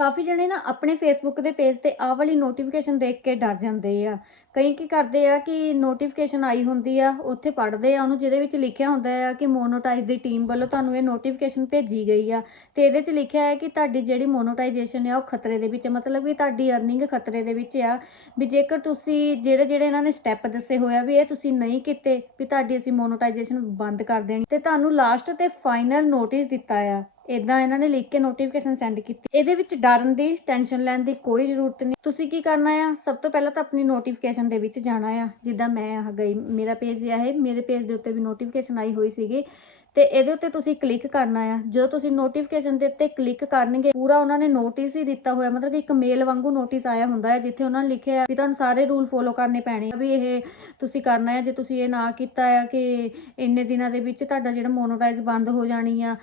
ਕਾਫੀ ਜਣੇ ਨਾ ਆਪਣੇ ਫੇਸਬੁੱਕ ਦੇ ਪੇਜ ਤੇ ਆਹ ਵਾਲੀ ਨੋਟੀਫਿਕੇਸ਼ਨ ਦੇਖ ਕੇ ਡਰ ਜਾਂਦੇ ਆ। ਕਈ ਕੀ ਕਰਦੇ ਆ ਕਿ ਨੋਟੀਫਿਕੇਸ਼ਨ ਆਈ ਹੁੰਦੀ ਆ, ਉੱਥੇ ਪੜ੍ਹਦੇ ਆ, ਉਹਨੂੰ ਜਿਹਦੇ ਵਿੱਚ ਲਿਖਿਆ ਹੁੰਦਾ ਆ ਕਿ ਮੋਨੋਟਾਈਜ਼ ਦੀ ਟੀਮ ਵੱਲੋਂ ਤੁਹਾਨੂੰ ਇਹ ਨੋਟੀਫਿਕੇਸ਼ਨ ਭੇਜੀ ਗਈ ਆ। ਤੇ ਇਹਦੇ 'ਚ ਲਿਖਿਆ ਹੈ ਕਿ ਤੁਹਾਡੀ ਜਿਹੜੀ ਮੋਨੋਟਾਈਜੇਸ਼ਨ ਆ ਉਹ ਖਤਰੇ ਦੇ ਵਿੱਚ ਮਤਲਬ ਕਿ ਤੁਹਾਡੀ ਅਰਨਿੰਗ ਖਤਰੇ ਦੇ ਵਿੱਚ ਆ। ਵੀ ਜੇਕਰ ਤੁਸੀਂ ਜਿਹੜੇ ਜਿਹੜੇ ਇਹਨਾਂ ਨੇ ਸਟੈਪ ਦੱਸੇ ਹੋਇਆ ਵੀ ਇਹ ਤੁਸੀਂ ਨਹੀਂ ਕੀਤੇ, ਵੀ ਤੁਹਾਡੀ ਅਸੀਂ ਮੋਨੋਟਾਈਜੇਸ਼ਨ ਬੰਦ ਕਰ ਦੇਣੀ। ਤੇ ਤੁਹਾਨੂੰ ਲਾਸਟ ਤੇ ਫਾਈਨਲ ਨੋਟਿਸ ਦਿੱਤਾ ਆ। ਇਦਾਂ ਇਹਨਾਂ ਨੇ ਲਿਖ ਕੇ ਨੋਟੀਫਿਕੇਸ਼ਨ ਸੈਂਡ ਕੀਤੀ। ਇਹਦੇ ਵਿੱਚ ਡਰਨ ਦੀ ਟੈਨਸ਼ਨ ਲੈਣ ਦੀ ਕੋਈ ਜ਼ਰੂਰਤ ਨਹੀਂ। ਤੁਸੀਂ ਕੀ ਕਰਨਾ ਆ? ਸਭ ਤੋਂ ਪਹਿਲਾਂ ਤਾਂ ਆਪਣੀ ਨੋਟੀਫਿਕੇਸ਼ਨ ਦੇ ਵਿੱਚ ਜਾਣਾ ਆ। ਜਿੱਦਾਂ ਮੈਂ ਆ ਗਈ, ਮੇਰਾ ਪੇਜ ਆ ਇਹ। ਮੇਰੇ ਪੇਜ ਦੇ ਉੱਤੇ ਵੀ ਨੋਟੀਫਿਕੇਸ਼ਨ ਆਈ ਹੋਈ ਸੀਗੀ। ਤੇ ਇਹਦੇ ਉੱਤੇ ਤੁਸੀਂ ਕਲਿੱਕ ਕਰਨਾ ਆ। ਜਦੋਂ ਤੁਸੀਂ ਨੋਟੀਫਿਕੇਸ਼ਨ ਦੇ ਉੱਤੇ ਕਲਿੱਕ ਕਰਨਗੇ, ਪੂਰਾ ਉਹਨਾਂ ਨੇ ਨੋਟਿਸ ਹੀ ਦਿੱਤਾ ਹੋਇਆ। ਮਤਲਬ ਕਿ ਇੱਕ ਮੇਲ ਵਾਂਗੂ ਨੋਟਿਸ ਆਇਆ ਹੁੰਦਾ ਹੈ ਜਿੱਥੇ ਉਹਨਾਂ ਨੇ ਲਿਖਿਆ ਵੀ ਤੁਹਾਨੂੰ ਸਾਰੇ ਰੂਲ ਫੋਲੋ ਕਰਨੇ ਪੈਣੇ ਆ, ਵੀ ਇਹ ਤੁਸੀਂ ਕਰਨਾ ਹੈ ਜੇ ਤੁਸੀਂ ਇਹ ਨਾ ਕੀਤਾ ਆ ਕਿ ਇੰਨੇ ਦਿਨਾਂ ਦੇ ਵਿੱਚ ਤੁਹਾਡਾ ਜਿਹੜਾ ਮੋਨੋਟਾਈਜ਼ ਬੰਦ ਹੋ ਜਾਣੀ ਆ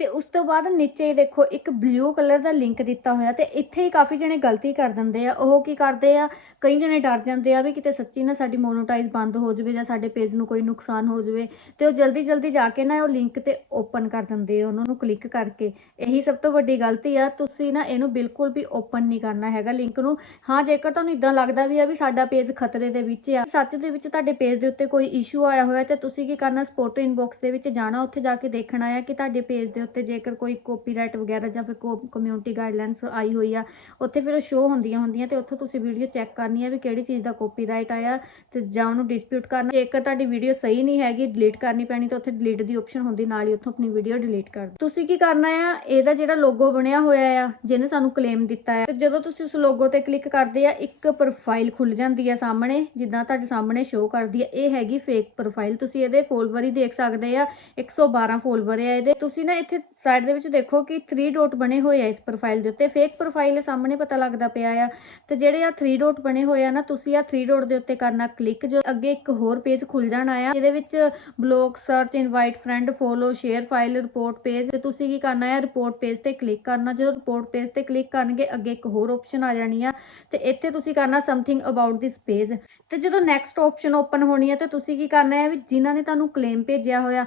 ਤੇ ਉਸ ਤੋਂ ਬਾਅਦ ਨੀਚੇ ਹੀ ਦੇਖੋ, ਇੱਕ ਬਲੂ ਕਲਰ ਦਾ ਲਿੰਕ ਦਿੱਤਾ ਹੋਇਆ ਤੇ ਇੱਥੇ ਹੀ ਕਾਫੀ ਜਣੇ ਗਲਤੀ ਕਰ ਦਿੰਦੇ ਆ। ਉਹ ਕੀ ਕਰਦੇ ਆ? ਕਈ ਜਣੇ ਡਰ ਜਾਂਦੇ ਆ ਵੀ ਕਿਤੇ ਸੱਚੀ ਨਾ ਸਾਡੀ ਮੋਨੋਟਾਈਜ਼ ਬੰਦ ਹੋ ਜਾਵੇ ਜਾਂ ਸਾਡੇ ਪੇਜ ਨੂੰ ਕੋਈ ਨੁਕਸਾਨ ਹੋ ਜਾਵੇ ਤੇ ਉਹ ਜਲਦੀ ਜਲਦੀ ਜਾ ਕੇ ਨਾ ਉਹ ਲਿੰਕ ਤੇ ਓਪਨ ਕਰ ਦਿੰਦੇ ਆ, ਉਹਨਾਂ ਨੂੰ ਕਲਿੱਕ ਕਰਕੇ। ਇਹੀ ਸਭ ਤੋਂ ਵੱਡੀ ਗਲਤੀ ਆ, ਤੁਸੀਂ ਨਾ ਇਹਨੂੰ ਬਿਲਕੁਲ ਵੀ ਓਪਨ ਨਹੀਂ ਕਰਨਾ ਹੈਗਾ ਲਿੰਕ ਨੂੰ। ਹਾਂ, ਜੇਕਰ ਤੁਹਾਨੂੰ ਇਦਾਂ ਲੱਗਦਾ ਵੀ ਆ ਵੀ ਸਾਡਾ ਪੇਜ ਖਤਰੇ ਦੇ ਵਿੱਚ ਆ, ਸੱਚ ਦੇ ਵਿੱਚ ਤੁਹਾਡੇ ਪੇਜ ਦੇ ਉੱਤੇ ਕੋਈ ਇਸ਼ੂ ਆਇਆ ਹੋਇਆ ਤੇ ਤੁਸੀਂ ਕੀ ਕਰਨਾ? ਸਪੋਰਟ ਇਨਬਾਕਸ ਦੇ ਵਿੱਚ ਜਾਣਾ, ਉੱਥੇ ਜਾ ਕੇ ਦੇਖਣਾ ਆ ਕਿ ਤੁਹਾਡੇ ਪੇਜ ਦੇ ਉੱਤੇ ਜੇਕਰ ਕੋਈ ਕਾਪੀਰਾਈਟ ਵਗੈਰਾ ਜਾਂ ਫਿਰ ਕਮਿਊਨਿਟੀ ਗਾਈਡਲਾਈਨਸ ਆਈ ਹੋਈ ਆ, ਉੱਥੇ ਫਿਰ ਉਹ ਸ਼ੋ ਹੁੰਦੀਆਂ ਹੁੰਦੀਆਂ ਤੇ ਉੱਥੋਂ ਤੁਸੀਂ ਵੀਡੀਓ ਚੈੱਕ ਕਰਨੀ ਆ ਵੀ ਕਿਹੜੀ ਚੀਜ਼ ਦਾ ਕਾਪੀਰਾਈਟ ਆਇਆ ਤੇ ਜਾਂ ਉਹਨੂੰ ਡਿਸਪਿਊਟ ਕਰਨਾ। ਜੇਕਰ ਤੁਹਾਡੀ ਵੀਡੀਓ ਸਹੀ ਨਹੀਂ ਹੈਗੀ ਡਿਲੀਟ ਕਰਨੀ ਪੈਣੀ ਤਾਂ ਉੱਥੇ ਡਿਲੀਟ ਦੀ ਆਪਸ਼ਨ ਹੁੰਦੀ, ਨਾਲ ਹੀ ਉੱਥੋਂ ਆਪਣੀ ਵੀਡੀਓ ਡਿਲੀਟ ਕਰ ਦਿਓ। ਤੁਸੀਂ ਕੀ ਕਰਨਾ ਆ? ਇਹਦਾ ਜਿਹੜਾ ਲੋਗੋ ਬਣਿਆ ਹੋਇਆ ਆ, ਜਿਹਨੇ ਸਾਨੂੰ ਕਲੇਮ ਦਿੱਤਾ ਹੈ ਤੇ ਜਦੋਂ ਤੁਸੀਂ ਉਸ ਲੋਗੋ ਤੇ ਕਲਿੱਕ ਕਰਦੇ ਆ, ਇੱਕ ਪ੍ਰੋਫਾਈਲ ਖੁੱਲ ਜਾਂਦੀ ਆ ਸਾਹਮਣੇ, ਜਿੱਦਾਂ ਤੁਹਾਡੇ ਸਾਹਮਣੇ ਸ਼ੋ ਕਰਦੀ ਆ, ਇਹ ਹੈਗੀ ਫੇਕ ਪ੍ਰੋਫਾਈਲ ਤੁਸੀਂ ਇਹਦੇ ਫੋਲੋਵਰ ਹੀ ਦੇਖ ਸਕਦੇ ਆ 112 ਫੋਲੋਵਰ ਆ ਇਹਦੇ। ਤੁਸੀਂ ਨਾ ਇੱਥੇ ਸਾਈਡ ਦੇ ਵਿੱਚ ਦੇਖੋ ਕਿ 3 ਡਾਟ ਬਣੇ ਹੋਏ ਆ ਇਸ ਪ੍ਰੋਫਾਈਲ ਦੇ ਉੱਤੇ। ਫੇਕ ਪ੍ਰੋਫਾਈਲ ਦੇ ਸਾਹਮਣੇ ਪਤਾ ਲੱਗਦਾ ਪਿਆ ਆ। ਤੇ ਜਿਹੜੇ ਆ 3 ਡਾਟ ਬਣੇ ਹੋਏ ਆ ਨਾ, ਤੁਸੀਂ ਆ 3 ਡਾਟ ਦੇ ਉੱਤੇ ਕਰਨਾ ਕਲਿੱਕ ਜੋ ਅੱਗੇ ਇੱਕ ਹੋਰ ਪੇਜ ਖੁੱਲ ਜਾਣਾ ਆ। ਇਹਦੇ ਵਿੱਚ blog search invite friend follow share file report page ਤੇ ਤੁਸੀਂ ਕੀ ਕਰਨਾ ਆ? ਰਿਪੋਰਟ ਪੇਜ ਤੇ ਕਲਿੱਕ ਕਰਨਾ। ਜਦੋਂ ਰਿਪੋਰਟ ਪੇਜ ਤੇ ਕਲਿੱਕ ਕਰਨਗੇ, ਅੱਗੇ ਇੱਕ ਹੋਰ ਆਪਸ਼ਨ ਆ ਜਾਣੀ ਆ। ਤੇ ਇੱਥੇ ਤੁਸੀਂ ਕਰਨਾ ਸਮਥਿੰਗ ਅਬਾਊਟ ਦਿਸ ਪੇਜ ਤੇ ਜਦੋਂ ਨੈਕਸਟ ਆਪਸ਼ਨ ਓਪਨ ਹੋਣੀ ਹੈ ਤੇ ਤੁਸੀਂ ਕੀ ਕਰਨਾ ਹੈ ਵੀ ਜਿਨ੍ਹਾਂ ਨੇ ਤੁਹਾਨੂੰ ਕਲੇਮ ਭੇਜਿਆ ਹੋਇਆ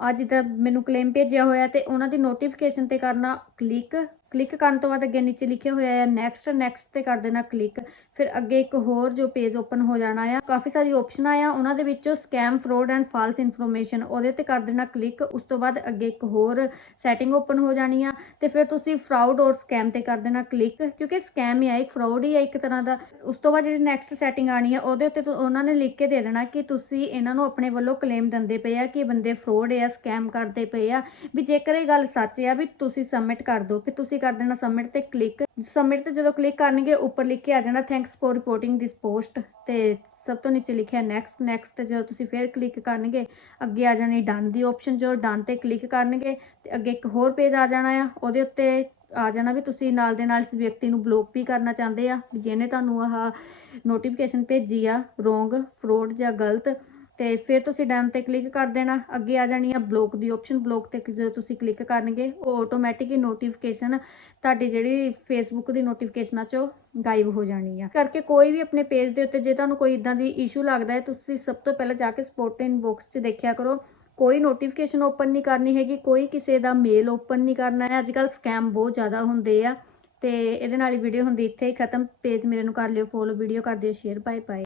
ਅੱਜ ਦਾ ਮੈਨੂੰ ਕਲੇਮ ਭੇਜਿਆ ਹੋਇਆ ਤੇ ਉਹਨਾਂ ਦੀ ਨੋਟੀਫਿਕੇਸ਼ਨ ਤੇ ਕਰਨਾ ਕਲਿੱਕ ਕਲਿੱਕ ਕਰਨ ਤੋਂ ਬਾਅਦ ਅੱਗੇ ਨੀਚੇ ਲਿਖਿਆ ਹੋਇਆ ਹੈ ਨੈਕਸਟ ਨੈਕਸਟ ਤੇ ਕਰ ਦੇਣਾ ਕਲਿੱਕ ਫਿਰ ਅੱਗੇ ਇੱਕ ਹੋਰ ਜੋ ਪੇਜ ਓਪਨ ਹੋ ਜਾਣਾ ਆ, ਕਾਫੀ ਸਾਰੀ ਆਪਸ਼ਨ ਆ ਉਹਨਾਂ ਦੇ ਵਿੱਚੋਂ scam fraud and false information ਉਹਦੇ ਤੇ ਕਰ ਦੇਣਾ ਕਲਿੱਕ ਉਸ ਤੋਂ ਬਾਅਦ ਅੱਗੇ ਇੱਕ ਹੋਰ ਸੈਟਿੰਗ ਓਪਨ ਹੋ ਜਾਣੀ ਆ, ਤੇ ਫਿਰ ਤੁਸੀਂ ਫਰਾਡ ਔਰ ਸਕੈਮ ਤੇ ਕਰ ਦੇਣਾ ਕਲਿੱਕ ਕਿਉਂਕਿ ਸਕੈਮ ਹੀ ਆ, ਇੱਕ ਫਰਾਡ ਹੀ ਆ ਇੱਕ ਤਰ੍ਹਾਂ ਦਾ। ਉਸ ਤੋਂ ਬਾਅਦ ਜਿਹੜੀ ਨੈਕਸਟ ਸੈਟਿੰਗ ਆਣੀ ਆ, ਉਹਦੇ ਉੱਤੇ ਤੁ- ਉਹਨਾਂ ਨੇ ਲਿਖ ਕੇ ਦੇ ਦੇਣਾ ਕਿ ਤੁਸੀਂ ਇਹਨਾਂ ਨੂੰ ਆਪਣੇ ਵੱਲੋਂ ਕਲੇਮ ਦਿੰਦੇ ਪਏ ਆ ਕਿ ਬੰਦੇ ਫਰੋਡ ਆ ਸਕੈਮ ਕਰਦੇ ਪਏ ਆ, ਵੀ ਜੇਕਰ ਇਹ ਗੱਲ ਸੱਚ ਆ, ਵੀ ਤੁਸੀਂ ਸਬਮਿਟ ਕਰ ਦਿਓ ਫਿਰ ਤੁਸੀਂ ਕਰ ਦੇਣਾ ਸਬਮਿਟ ਤੇ ਕਲਿੱਕ ਸਬਮਿਟ ਤੇ ਜਦੋਂ ਕਲਿੱਕ ਕਰਨਗੇ, ਉੱਪਰ ਲਿਖ ਕੇ ਆ ਜਾਣਾ thanks for reporting this post ਤੇ ਸਭ ਤੋਂ ਨੀਚੇ ਲਿਖਿਆ ਨੈਕਸਟ ਨੈਕਸਟ ਜਦੋਂ ਤੁਸੀਂ ਫਿਰ ਕਲਿੱਕ ਕਰਨਗੇ, ਅੱਗੇ ਆ ਜਾਣੀ ਡਨ ਦੀ ਆਪਸ਼ਨ ਜੋ ਡਨ ਤੇ ਕਲਿੱਕ ਕਰਨਗੇ, ਤੇ ਅੱਗੇ ਇੱਕ ਹੋਰ ਪੇਜ ਆ ਜਾਣਾ ਆ। ਉਹਦੇ ਉੱਤੇ ਆ ਜਾਣਾ ਵੀ ਤੁਸੀਂ ਨਾਲ ਦੇ ਨਾਲ ਇਸ ਵਿਅਕਤੀ ਨੂੰ ਬਲੌਕ ਵੀ ਕਰਨਾ ਚਾਹੁੰਦੇ ਆ ਜਿਹਨੇ ਤੁਹਾਨੂੰ ਆਹ ਨੋਟੀਫਿਕੇਸ਼ਨ ਭੇਜੀ ਆ ਰੋਂਗ ਫਰੋਡ ਜਾਂ ਗਲਤ ਤੇ ਫਿਰ ਤੁਸੀਂ ਡਨ ਤੇ ਕਲਿੱਕ ਕਰ ਦੇਣਾ। ਅੱਗੇ ਆ ਜਾਣੀ ਆ ਬਲੌਕ ਦੀ ਆਪਸ਼ਨ ਬਲੌਕ ਤੇ ਜਦੋਂ ਤੁਸੀਂ ਕਲਿੱਕ ਕਰਨਗੇ, ਉਹ ਆਟੋਮੈਟਿਕ ਹੀ ਨੋਟੀਫਿਕੇਸ਼ਨ ਤੁਹਾਡੀ ਜਿਹੜੀ ਫੇਸਬੁੱਕ ਦੀ ਨੋਟੀਫਿਕੇਸ਼ਨਾਂ ਚੋਂ ਗਾਇਬ ਹੋ ਜਾਣੀ ਆ। ਕਰਕੇ ਕੋਈ ਵੀ ਆਪਣੇ ਪੇਜ ਦੇ ਉੱਤੇ ਜੇ ਤੁਹਾਨੂੰ ਕੋਈ ਇਦਾਂ ਦੀ ਇਸ਼ੂ ਲੱਗਦਾ ਹੈ, ਤੁਸੀਂ ਸਭ ਤੋਂ ਪਹਿਲਾਂ ਜਾ ਕੇ ਸਪੋਰਟ ਇਨਬਾਕਸ 'ਚ ਦੇਖਿਆ ਕਰੋ। ਕੋਈ ਨੋਟੀਫਿਕੇਸ਼ਨ ਓਪਨ ਨਹੀਂ ਕਰਨੀ ਹੈਗੀ, ਕੋਈ ਕਿਸੇ ਦਾ ਮੇਲ ਓਪਨ ਨਹੀਂ ਕਰਨਾ ਹੈ। ਅੱਜ ਕੱਲ ਸਕੈਮ ਬਹੁਤ ਜ਼ਿਆਦਾ ਹੁੰਦੇ ਆ ਤੇ ਇਹਦੇ ਨਾਲ ਹੀ ਵੀਡੀਓ ਹੁੰਦੀ। ਇੱਥੇ ਹੀ ਖਤਮ। ਪੇਜ ਮੇਰੇ ਨੂੰ ਕਰ ਲਿਓ ਫੋਲੋ ਵੀਡੀਓ ਕਰ ਦਿਓ ਸ਼ੇਅਰ ਬਾਏ ਬਾਏ